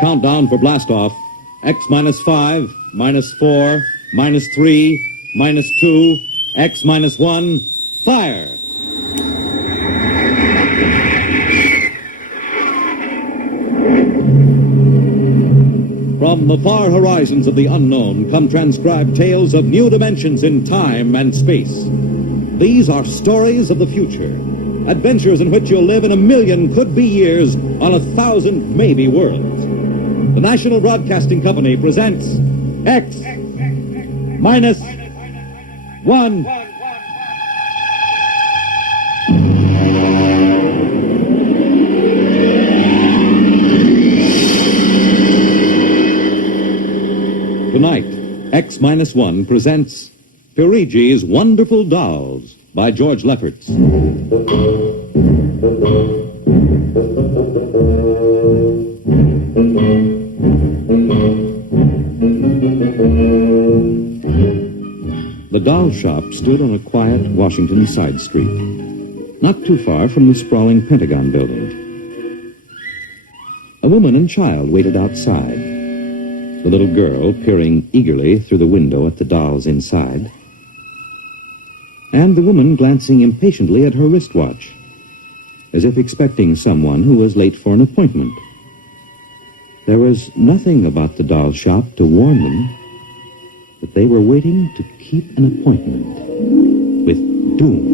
Countdown for blastoff. X minus 5, minus 4, minus 3, minus 2, X minus 1, fire! From the far horizons of the unknown come transcribed tales of new dimensions in time and space. These are stories of the future, adventures in which you'll live in 1,000,000 could-be years on 1,000 maybe worlds. The National Broadcasting Company presents X minus 1. Tonight, X minus 1 presents Perigi's Wonderful Dolls by George Lefferts. The doll shop stood on a quiet Washington side street, not too far from the sprawling Pentagon building. A woman and child waited outside, the little girl peering eagerly through the window at the dolls inside, and the woman glancing impatiently at her wristwatch, as if expecting someone who was late for an appointment. There was nothing about the doll shop to warn them that they were waiting to keep an appointment with doom.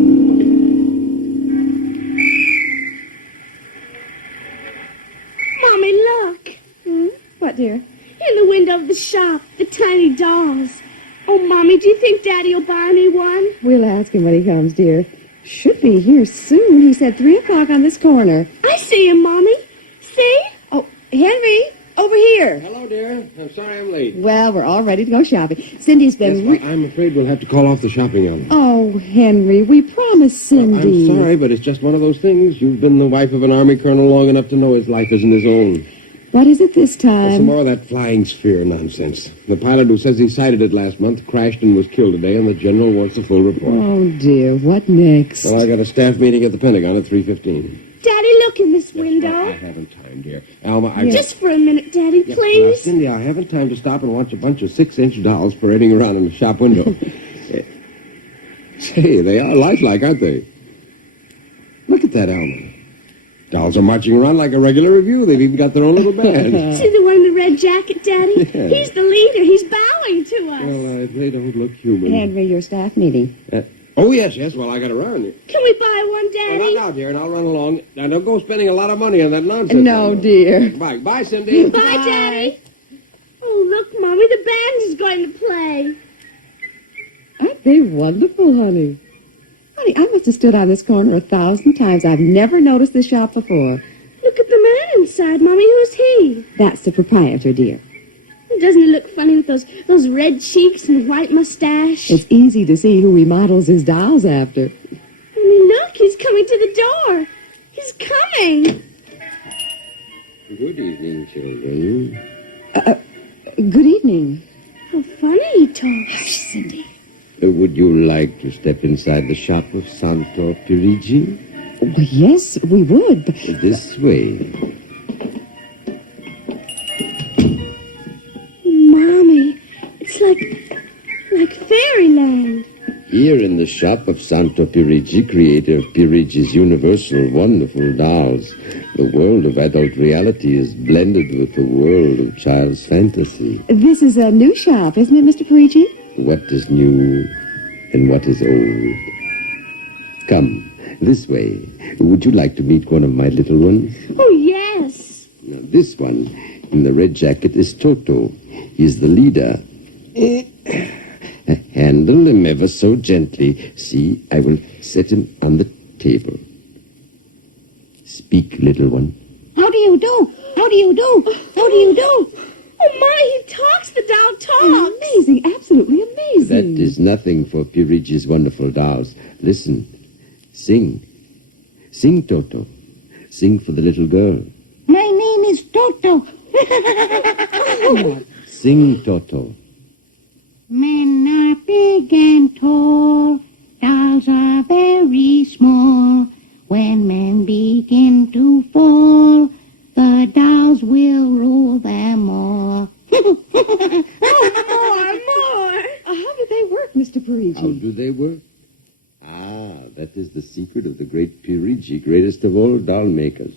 Mommy, look! What, dear? In the window of the shop, the tiny dolls. Oh, Mommy, do you think Daddy will buy me one? We'll ask him when he comes, dear. Should be here soon. He said 3 o'clock on this corner. I see him, Mommy. See? Oh, Henry, over here. Hello, dear. I'm sorry I'm late. Well, we're all ready to go shopping. Cindy's been... Yes, well, I'm afraid we'll have to call off the shopping hour. Oh, Henry, we promised Cindy. I'm sorry, but it's just one of those things. You've been the wife of an army colonel long enough to know his life isn't his own. What is it this time? Some more of that flying sphere nonsense. The pilot who says he sighted it last month crashed and was killed today, and the general wants a full report. Oh, dear. What next? Well, I got a staff meeting at the Pentagon at 3:15. Daddy, look in this window. I haven't time, dear. Alma, Just for a minute, Daddy, Yes, please. Cindy, I haven't time to stop and watch a bunch of 6-inch dolls parading around in the shop window. Say, they are lifelike, aren't they? Look at that, Alma. Dolls are marching around like a regular review. They've even got their own little band. See the one in the red jacket, Daddy? Yeah. He's the leader. He's bowing to us. Well, they don't look human. Henry, your staff meeting. Oh, yes. Well, I got to run. Can we buy one, Well, Daddy? not now, dear, and I'll run along. Now, don't go spending a lot of money on that nonsense. No, dear. Bye. Bye, Cindy. Bye, Daddy. Oh, look, Mommy, the band is going to play. Aren't they wonderful, honey? Honey, I must have stood on this corner 1,000 times. I've never noticed this shop before. Look at the man inside, Mommy. Who's he? That's the proprietor, dear. Doesn't he look funny with those red cheeks and white mustache? It's easy to see who he models his dolls after. I mean, look, he's coming to the door. He's coming. Good evening, children. Good evening. How funny he talks. Hush, Cindy. Would you like to step inside the shop of Santo Perigi? Well, yes, we would. But... This way. Mommy, it's like fairyland. Here in the shop of Santo Perigi, creator of Perigi's universal wonderful dolls, the world of adult reality is blended with the world of child's fantasy. This is a new shop, isn't it, Mr. Perigi? What is new and what is old? Come, this way. Would you like to meet one of my little ones? Oh, yes. Now, this one in the red jacket is Toto. He's the leader. Handle him ever so gently. See, I will set him on the table. Speak, little one. How do you do? How do you do? How do you do? Oh, my, he talks. The doll talks. Amazing, absolutely amazing. That is nothing for Perigi's wonderful dolls. Listen. Sing. Sing, Toto. Sing for the little girl. My name is Toto. Sing, Toto. Men are big and tall. Dolls are very small. that is the secret of the great Perigi, greatest of all doll makers.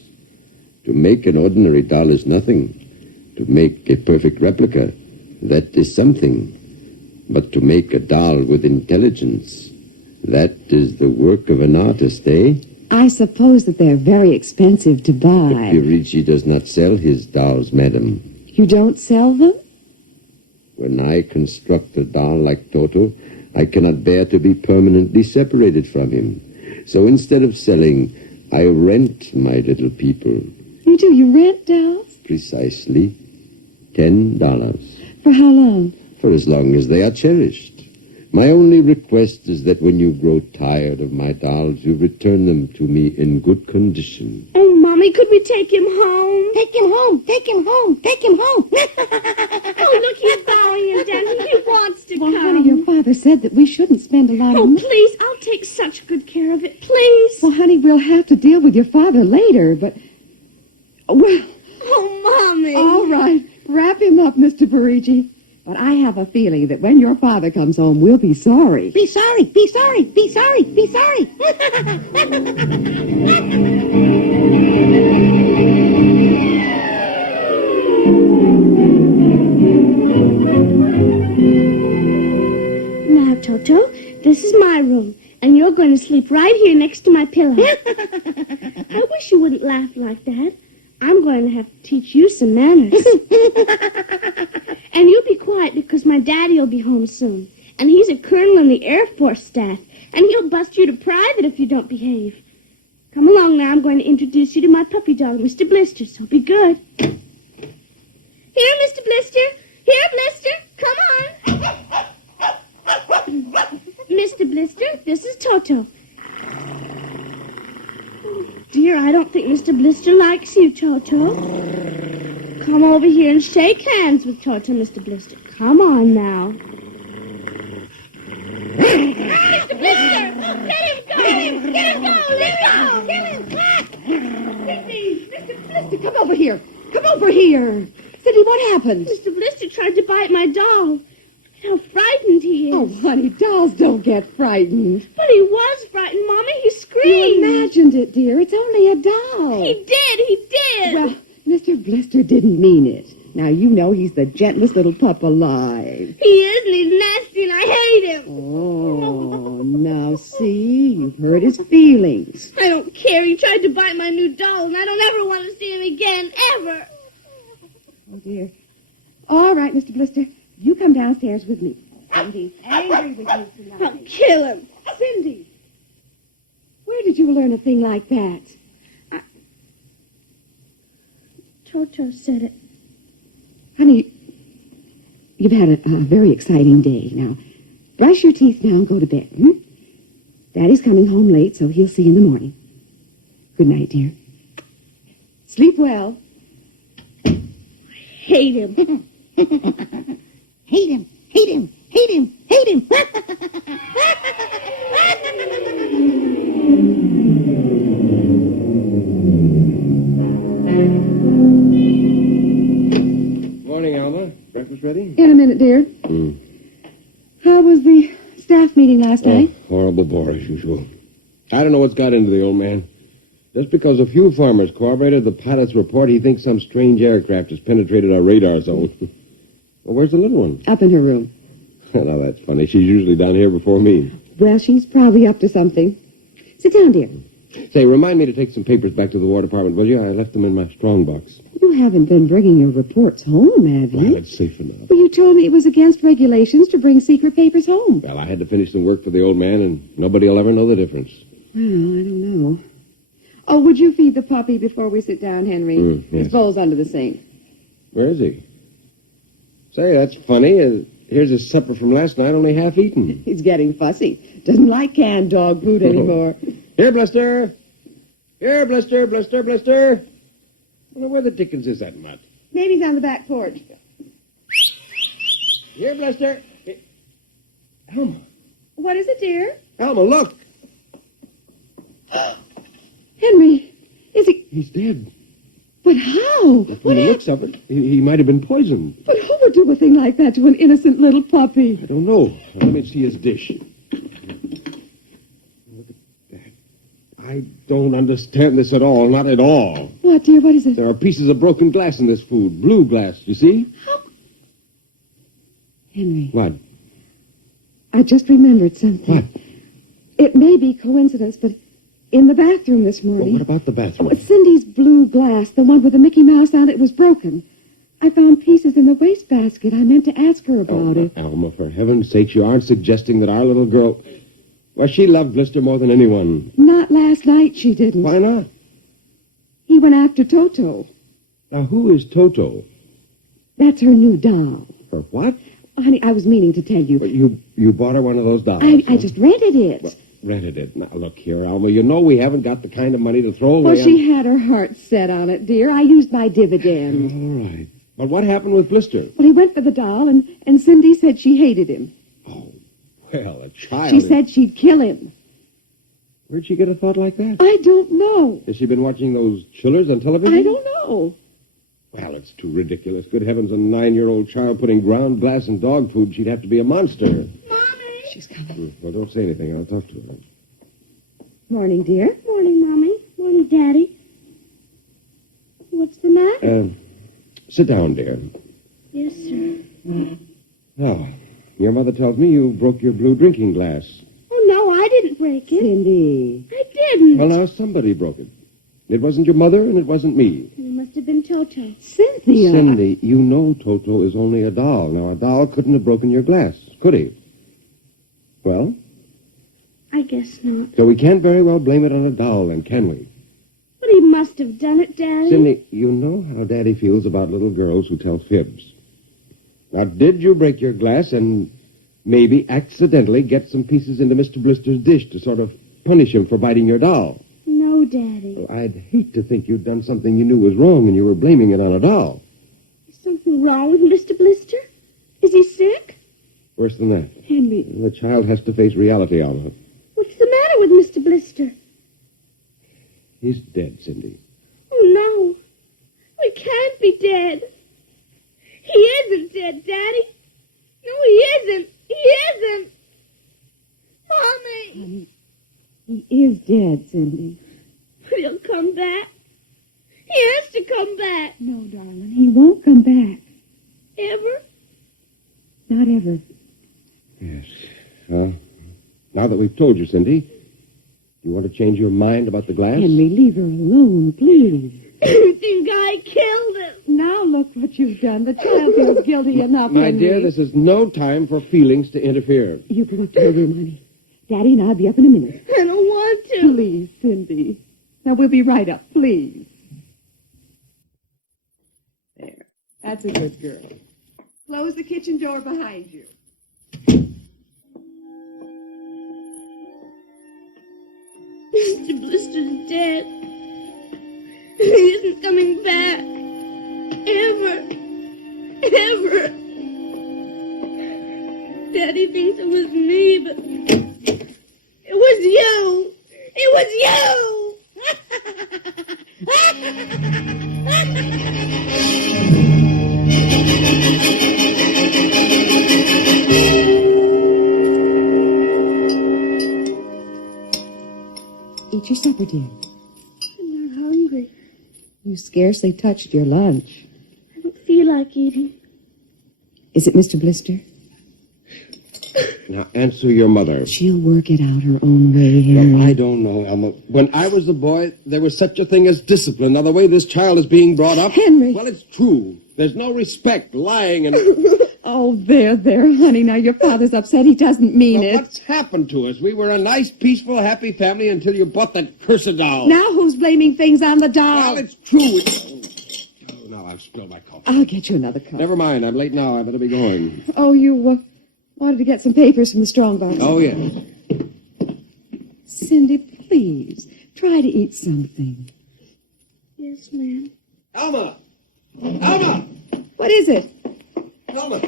To make an ordinary doll is nothing. To make a perfect replica, that is something. But to make a doll with intelligence, that is the work of an artist, eh? I suppose that they're very expensive to buy. Perigi does not sell his dolls, madam. You don't sell them? When I construct a doll like Toto, I cannot bear to be permanently separated from him. So instead of selling, I rent my little people. You do? You rent dolls? Precisely. $10. For how long? For as long as they are cherished. My only request is that when you grow tired of my dolls, you return them to me in good condition. Oh, Mommy, could we take him home? Take him home, take him home, take him home. Oh, look, he's bowing and dancing. He wants to Well, come. honey, your father said that we shouldn't spend a lot of Oh, money. please, I'll take such good care of it. Please. Well, honey, we'll have to deal with your father later, but... Well, Oh, Mommy. all right. Wrap him up, Mr. Perigi. But I have a feeling that when your father comes home, we'll be sorry. Be sorry, be sorry, be sorry, be sorry. Now, Toto, this is my room, and you're going to sleep right here next to my pillow. I wish you wouldn't laugh like that. I'm going to have to teach you some manners. And you be quiet because my daddy will be home soon. And he's a colonel in the Air Force staff. And he'll bust you to private if you don't behave. Come along now. I'm going to introduce you to my puppy dog, Mr. Blister, so be good. Here, Mr. Blister. Here, Blister. Come on. Mr. Blister, this is Toto. Dear, I don't think Mr. Blister likes you, Toto. Come over here and shake hands with Toto, Mr. Blister. Come on now. Mr. Blister! Let him go! Let him go! Let him go! Let him go! Cindy! Mr. Blister, come over here! Come over here! Cindy, what happened? Mr. Blister tried to bite my doll. How frightened he is. Oh, honey, dolls don't get frightened. But he was frightened, Mommy. He You screamed. imagined it, dear. It's only a doll. He did. Well, Mr. Blister didn't mean it. Now, you know he's the gentlest little pup alive. He is, and he's nasty, and I hate him. Oh, now see, you've hurt his feelings. I don't care. He tried to bite my new doll, and I don't ever want to see him again, ever. Oh, dear. All right, Mr. Blister, you come downstairs with me. Cindy's angry with you tonight. I'll kill him. Cindy, where did you learn a thing like that? Toto said it. Honey, you've had a very exciting day. Now, brush your teeth now and go to bed. Daddy's coming home late, so he'll see you in the morning. Good night, dear. Sleep well. Hate him. Hate him, hate him, hate him, hate him. Morning, Alma. Breakfast ready? In a minute, dear. How was the staff meeting last night? Horrible bore as usual. I don't know what's got into the old man. Just because a few farmers corroborated the pilot's report, he thinks some strange aircraft has penetrated our radar zone. Well, where's the little one? Up in her room. Now, that's funny. She's usually down here before me. Well, she's probably up to something. Sit down, dear. Say, remind me to take some papers back to the War Department, will you? I left them in my strong box. You haven't been bringing your reports home, have you? Well, it's safe enough. Well, you told me it was against regulations to bring secret papers home. Well, I had to finish some work for the old man, and nobody will ever know the difference. Well, I don't know. Oh, would you feed the puppy before we sit down, Henry? Yes. His bowl's under the sink. Where is he? Say, that's funny. Here's his supper from last night, only half eaten. He's getting fussy. Doesn't like canned dog food anymore. Here, Blister. Here, Blister, Blister, Blister. I wonder where the dickens is that mutt? Maybe he's on the back porch. Here, Blister. Hey, Alma. What is it, dear? Alma, look. Henry, is he... He's dead. But how? From the looks of it, he might have been poisoned. But who would do a thing like that to an innocent little puppy? I don't know. Let me see his dish. Look at I don't understand this at all. Not at all. What, dear? What is it? There are pieces of broken glass in this food. Blue glass, you see? Henry. What? I just remembered something. What? It may be coincidence, but in the bathroom this Well, morning... what about the bathroom? Oh, Cindy's blue glass, the one with the Mickey Mouse on it, was broken. I found pieces in the wastebasket. I meant to ask her about it. Alma, for heaven's sake, you aren't suggesting that our little girl... Well, she loved Blister more than anyone. Not last night, she didn't. Why not? He went after Toto. Now, who is Toto? That's her new doll. Her what? Honey, I was meaning to tell you. But you bought her one of those dolls. I huh? just rented it. Well, rented it. Now, look here, Alma. You know we haven't got the kind of money to throw away Well, she had her heart set on it, dear. I used my dividend. All right. But what happened with Blister? Well, he went for the doll, and Cindy said she hated him. Oh, well, a child. She said she'd kill him. Where'd she get a thought like that? I don't know. Has she been watching those chillers on television? I don't know. Well, it's too ridiculous. Good heavens, a 9-year-old child putting ground glass in dog food. She'd have to be a monster. Mommy! She's coming. Well, don't say anything. I'll talk to her. Morning, dear. Morning, Mommy. Morning, Daddy. What's the matter? Sit down, dear. Yes, sir. Well, your mother tells me you broke your blue drinking glass. Oh, no, I didn't break it. Cindy. I didn't. Well, now, somebody broke it. It wasn't your mother, and it wasn't me. It must have been Toto. Cynthia. Cindy, you know Toto is only a doll. Now, a doll couldn't have broken your glass, could he? Well, I guess not. so we can't very well blame it on a doll, then, can we? But he must have done it, Daddy. Cindy, you know how Daddy feels about little girls who tell fibs. Now, did you break your glass and maybe accidentally get some pieces into Mr. Blister's dish to sort of punish him for biting your doll? No, Daddy. Well, I'd hate to think you'd done something you knew was wrong and you were blaming it on a doll. Is something wrong with Mr. Blister? Is he sick? Worse than that. Henry. The child has to face reality, Alma. What's the matter with Mr. Blister? He's dead, Cindy. Oh, no. We can't be dead. He isn't dead, Daddy. No, he isn't. He isn't. Mommy. Honey, he is dead, Cindy. But he'll come back. He has to come back. No, darling, he won't come back. Ever? Not ever. Yes. Well, now that we've told you, Cindy, you want to change your mind about the glass? Henry, leave her alone, please. You think I killed him? Now look what you've done. The child feels guilty enough, My Henry. dear, this is no time for feelings to interfere. You go up to her room, honey. Daddy and I'll be up in a minute. I don't want to. Please, Cindy. Now, we'll be right up, please. There. That's a good girl. Close the kitchen door behind you. Mr. Blister's dead. He isn't coming back. Ever. Ever. Daddy thinks it was me, but it was you. It was you. Eat your supper, dear. I'm not hungry. You scarcely touched your lunch. I don't feel like eating. Is it Mr. Blister? Now, answer your mother. She'll work it out her own way, Henry. Well, I don't know, Elma. When I was a boy, there was such a thing as discipline. Now, the way this child is being brought up... Henry. Well, it's true. There's no respect, lying, and... Oh, there, honey. Now, your father's upset. He doesn't mean Well, it. what's happened to us? We were a nice, peaceful, happy family until you bought that cursed doll. Now who's blaming things on the doll? Well, it's true. Oh, now I've spilled my coffee. I'll get you another cup. Never mind. I'm late now. I better be going. Oh, you wanted to get some papers from the strongbox. Oh, yes. Cindy, please, try to eat something. Yes, ma'am. Elma! Elma! What is it? Elma!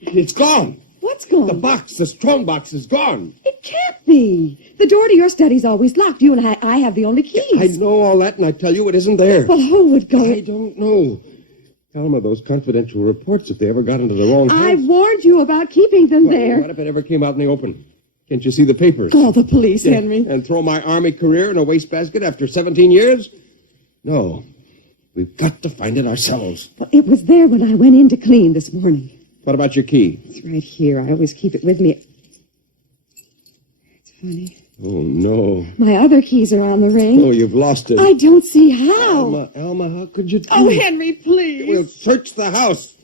It's gone. What's gone? The box, the strong box, is gone. It can't be. The door to your study's always locked. You and I have the only keys. I know all that, and I tell you it isn't there. Well, who would go? I don't know. Elma, those confidential reports, if they ever got into the wrong I hands... warned you about keeping them Well, there. what if it ever came out in the open? Can't you see the papers? Call the police, Henry. And throw my Army career in a wastebasket after 17 years? No. We've got to find it ourselves. Well, it was there when I went in to clean this morning. What about your key? It's right here. I always keep it with me. It's funny. Oh, no. My other keys are on the ring. Oh, you've lost it. I don't see how. Alma, how could you do Oh, it? Henry, please. We'll search the house.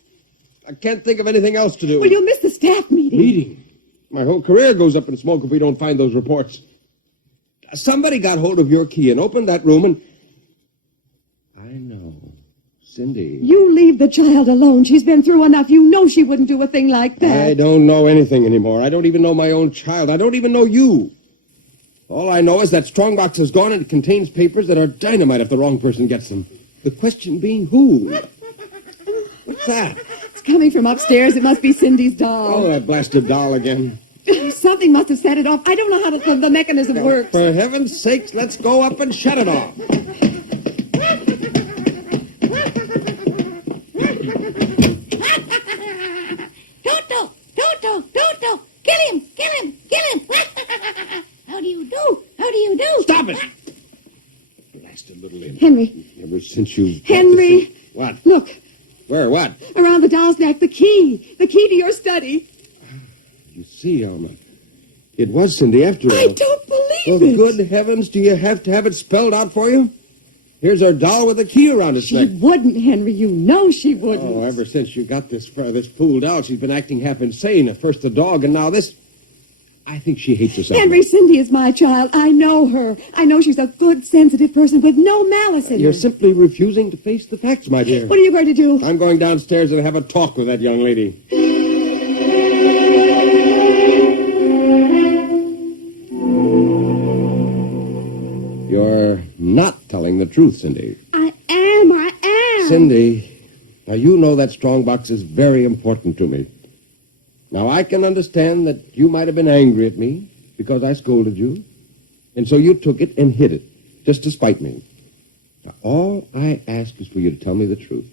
I can't think of anything else to do. Well, you'll miss the staff meeting. Meeting? My whole career goes up in smoke if we don't find those reports. Somebody got hold of your key and opened that room and... I know. Cindy. You leave the child alone. She's been through enough. You know she wouldn't do a thing like that. I don't know anything anymore. I don't even know my own child. I don't even know you. All I know is that strongbox is gone and it contains papers that are dynamite if the wrong person gets them. The question being who? What's that? It's coming from upstairs. It must be Cindy's doll. Oh, that blasted doll again. Something must have set it off. I don't know how the mechanism works. For heaven's sakes, let's go up and shut it off. Toto, Toto, Toto, kill him, kill him, kill him. How do you do? How do you do? Stop it! Blasted little imp. Henry. Ever since you... Henry. What? Look, Where? What? around the doll's neck, the key. The key to your study. You see, Alma, it was Cindy after all. I don't believe Well, it. good heavens, do you have to have it spelled out for you? Here's our doll with a key around its She neck. wouldn't, Henry. You know she wouldn't. Oh, ever since you got this fool doll, she's been acting half insane. At first the dog, and now this. I think she hates herself. Henry, Cindy is my child. I know her. I know she's a good, sensitive person with no malice in You're her. simply refusing to face the facts, my dear. What are you going to do? I'm going downstairs and have a talk with that young lady. You're not telling the truth, Cindy. I am. Cindy, now you know that strongbox is very important to me. Now I can understand that you might have been angry at me because I scolded you, and so you took it and hid it, just to spite me. Now all I ask is for you to tell me the truth.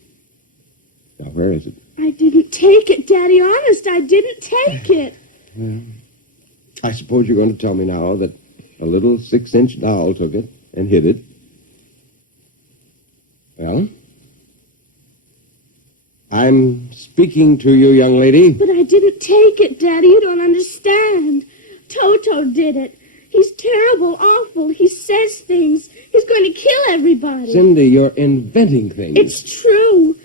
Now where is it? I didn't take it, Daddy. Honest, I didn't take it. I suppose you're going to tell me now that a little 6-inch doll took it and hid it. Well, I'm speaking to you, young lady. But I didn't take it, Daddy. You don't understand. Toto did it. He's terrible, awful. He says things. He's going to kill everybody. Cindy, you're inventing things. It's true.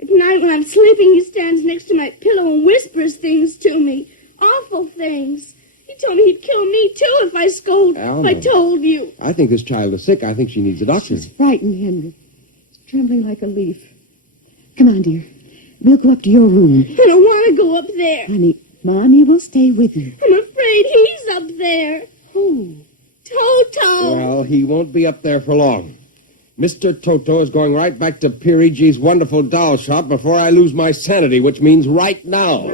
At night when I'm sleeping, he stands next to my pillow and whispers things to me. Awful things. He told me he'd kill me, too, if I scold. Alma. I told you. I think this child is sick. I think she needs a doctor. She's frightened, Henry. She's trembling like a leaf. Come on, dear. We'll go up to your room. I don't want to go up there. Honey, Mommy will stay with you. I'm afraid he's up there. Who? Toto. Well, he won't be up there for long. Mr. Toto is going right back to Perigi's wonderful doll shop before I lose my sanity, which means right now.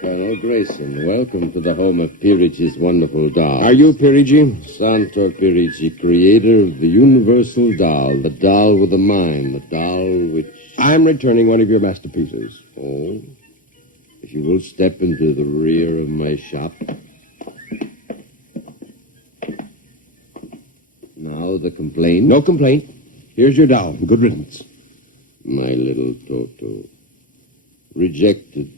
Colonel Grayson, welcome to the home of Perigi's wonderful doll. Are you Perigi? Santor Perigi, creator of the universal doll, the doll with a mind, the doll which... I'm returning one of your masterpieces. Oh, if you will step into the rear of my shop. Now the complaint. No complaint. Here's your doll. Good riddance. My little Toto. Rejected.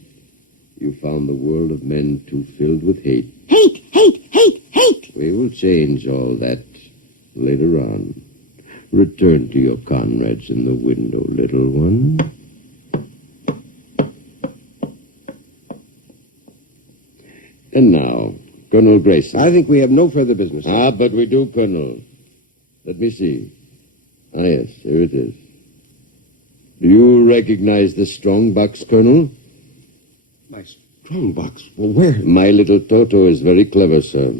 You found the world of men too filled with hate. Hate, hate, hate, hate. We will change all that later on. Return to your comrades in the window, little one. And now, Colonel Grayson. I think we have no further business. But we do, Colonel. Let me see. Yes, here it is. Do you recognize this strong box, Colonel? My strong box. Well, where? My little Toto is very clever, sir.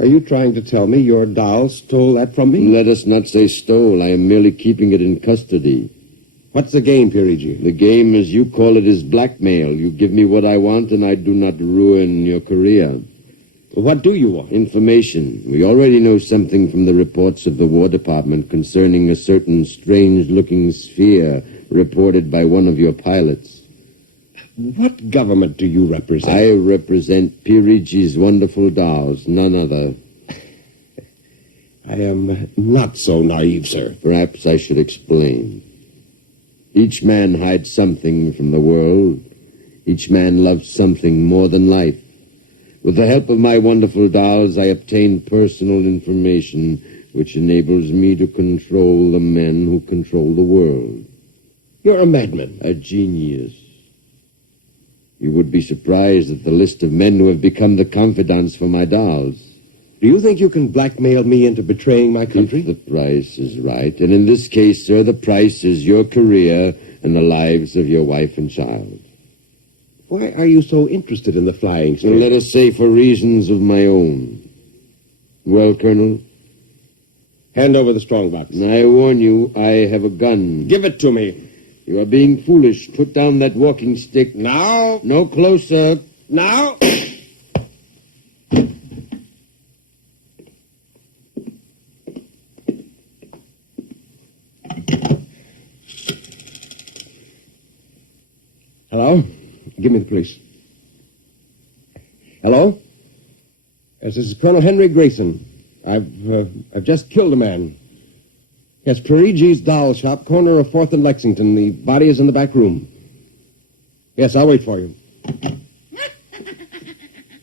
Are you trying to tell me your doll stole that from me? Let us not say stole. I am merely keeping it in custody. What's the game, Perigi? The game, as you call it, is blackmail. You give me what I want, and I do not ruin your career. What do you want? Information. We already know something from the reports of the War Department concerning a certain strange-looking sphere reported by one of your pilots. What government do you represent? I represent Perigi's wonderful dolls, none other. I am not so naive, sir. Perhaps I should explain. Each man hides something from the world. Each man loves something more than life. With the help of my wonderful dolls, I obtain personal information which enables me to control the men who control the world. You're a madman. A genius. You would be surprised at the list of men who have become the confidants for my dolls. Do you think you can blackmail me into betraying my country? If the price is right. And in this case, sir, the price is your career and the lives of your wife and child. Why are you so interested in the flying Well, sphere? let us say for reasons of my own. Well, Colonel, Hand over the strongbox. I warn you, I have a gun. Give it to me. You are being foolish. Put down that walking stick. Now. No closer. Now. Hello? Give me the police. Hello? Yes, this is Colonel Henry Grayson. I've just killed a man. Yes, Perigi's doll shop, corner of 4th and Lexington. The body is in the back room. Yes, I'll wait for you.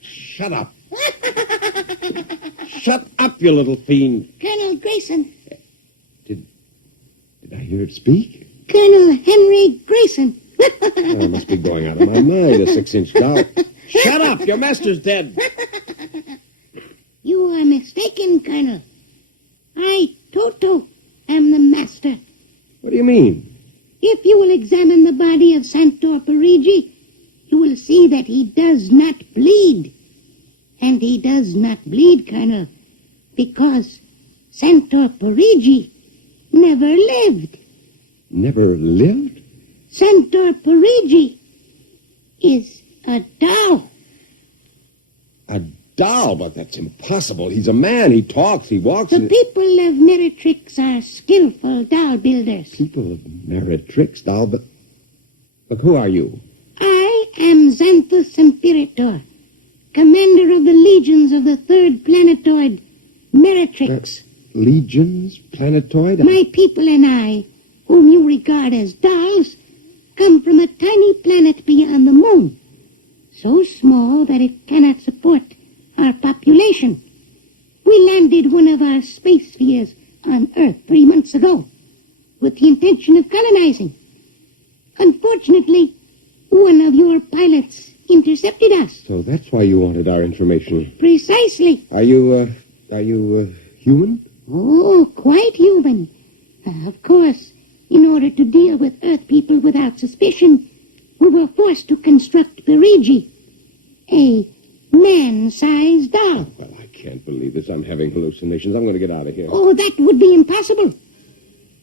Shut up. Shut up, you little fiend. Colonel Grayson. Did I hear it speak? Colonel Henry Grayson. I must be going out of my mind, a 6-inch doll. Shut up! Your master's dead. You are mistaken, Colonel. I, Toto, am the master. What do you mean? If you will examine the body of Santor Perigi, you will see that he does not bleed. And he does not bleed, Colonel, because Santor Perigi never lived. Never lived? Santor Perigi is a doll. A doll? But that's impossible. He's a man. He talks. He walks. The people of Meretrix are skillful doll builders. People of Meretrix doll, but who are you? I am Xanthus Imperator, commander of the legions of the 3rd planetoid, Meretrix. Legions? Planetoid? My people and I, whom you regard as dolls, come from a tiny planet beyond the moon, so small that it cannot support our population. We landed one of our space spheres on Earth 3 months ago with the intention of colonizing. Unfortunately, one of your pilots intercepted us. So that's why you wanted our information. Precisely. Are you human? Oh, quite human. Of course, in order to deal with Earth people without suspicion, we were forced to construct Perigi, a man-sized doll. Well, I can't believe this. I'm having hallucinations. I'm going to get out of here. Oh, that would be impossible.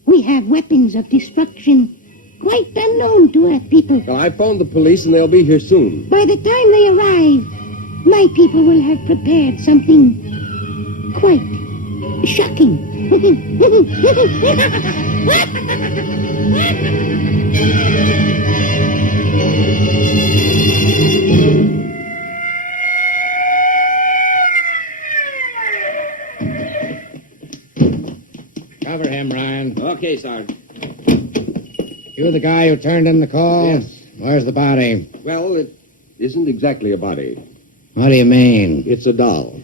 We have weapons of destruction quite unknown to Earth people. Well, I phoned the police, and they'll be here soon. By the time they arrive, my people will have prepared something quite shocking. Cover him, Ryan. Okay, Sergeant. You the guy who turned in the call? Yes. Where's the body? Well, it isn't exactly a body. What do you mean? It's a doll.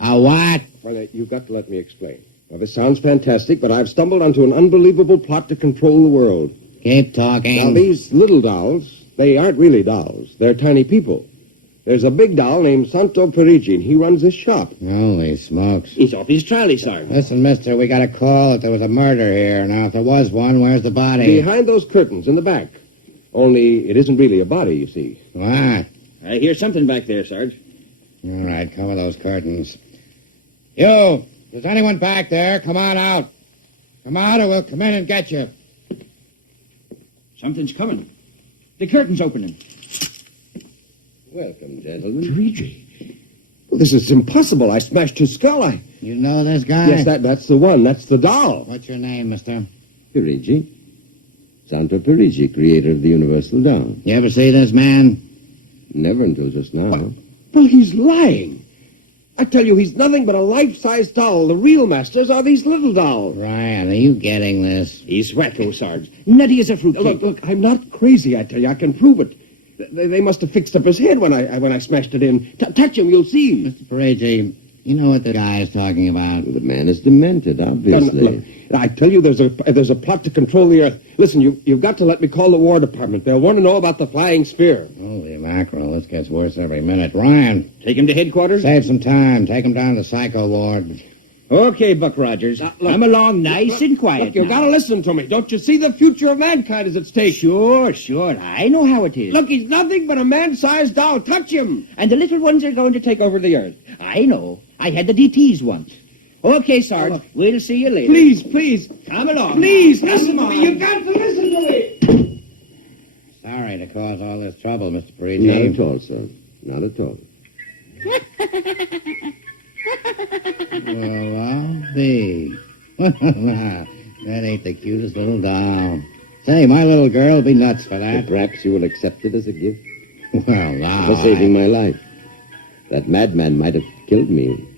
A what? Well, you've got to let me explain. Well, this sounds fantastic, but I've stumbled onto an unbelievable plot to control the world. Keep talking. Now, these little dolls, they aren't really dolls. They're tiny people. There's a big doll named Santo Perigi, and he runs this shop. Holy smokes. He's off his trolley, Sergeant. Listen, mister, we got a call that there was a murder here. Now, if there was one, where's the body? Behind those curtains in the back. Only it isn't really a body, you see. What? I hear something back there, Sarge. All right, cover those curtains. You! Is anyone back there? Come on out. Come out or we'll come in and get you. Something's coming. The curtain's opening. Welcome, gentlemen. Perigi. Well, this is impossible. I smashed his skull. You know this guy? Yes, that's the one. That's the doll. What's your name, mister? Perigi. Santo Perigi, creator of the Universal Doll. You ever see this man? Never until just now. Well, he's lying. I tell you, he's nothing but a life-size doll. The real masters are these little dolls. Ryan, are you getting this? He's wacko, Sarge. Nutty as a fruitcake. Look, I'm not crazy, I tell you. I can prove it. They must have fixed up his head when I smashed it in. Touch him, you'll see. Mr. Perigi, you know what the guy is talking about. The man is demented, obviously. Look, I tell you, there's a plot to control the Earth. Listen, you've got to let me call the War Department. They'll want to know about the flying sphere. Holy mackerel, this gets worse every minute. Ryan, Take him to headquarters? save some time. Take him down to the psycho ward. Okay, Buck Rogers. Look, Come along nice and quiet. Look, you've now. got to listen to me. Don't you see the future of mankind is at stake? Sure. I know how it is. Look, he's nothing but a man-sized doll. Touch him. And the little ones are going to take over the Earth. I know. I had the DTs once. Okay, Sarge. We'll see you later. Please. Come along. Please, now. listen to Come me. on. You've got to listen to me. Sorry to cause all this trouble, Mr. Perigi. Not at all, sir. Not at all. Well, I'll be. That ain't the cutest little doll. Say, my little girl will be nuts for that. Perhaps you will accept it as a gift Well, now. for saving my life. That madman might have killed me.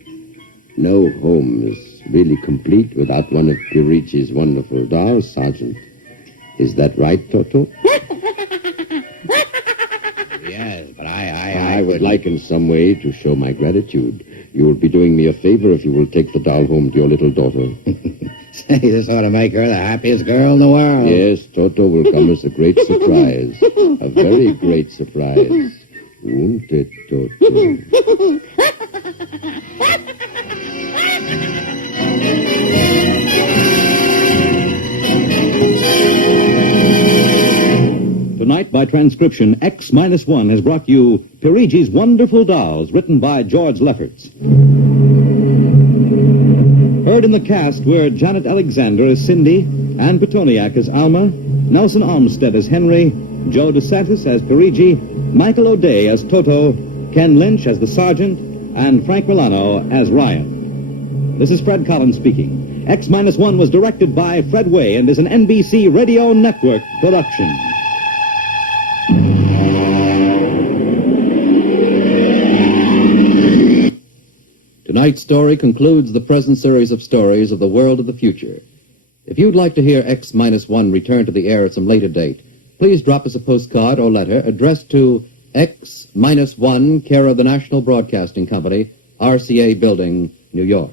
No home is really complete without one of Perigi's wonderful dolls, Sergeant. Is that right, Toto? Yes, but I would like in some way to show my gratitude. You will be doing me a favor if you will take the doll home to your little daughter. Say, this ought to make her the happiest girl in the world. Yes, Toto will come as a great surprise. A very great surprise. Won't it, Toto? Tonight, by transcription, X-1 has brought you Perigi's Wonderful Dolls, written by George Lefferts. Heard in the cast were Janet Alexander as Cindy, Ann Petoniak as Alma, Nelson Olmsted as Henry, Joe DeSantis as Perigi, Michael O'Day as Toto, Ken Lynch as the Sergeant, and Frank Milano as Ryan. This is Fred Collins speaking. X-1 was directed by Fred Way and is an NBC Radio Network production. Tonight's story concludes the present series of stories of the world of the future. If you'd like to hear X-1 return to the air at some later date, please drop us a postcard or letter addressed to X-1, care of the National Broadcasting Company, RCA Building, New York.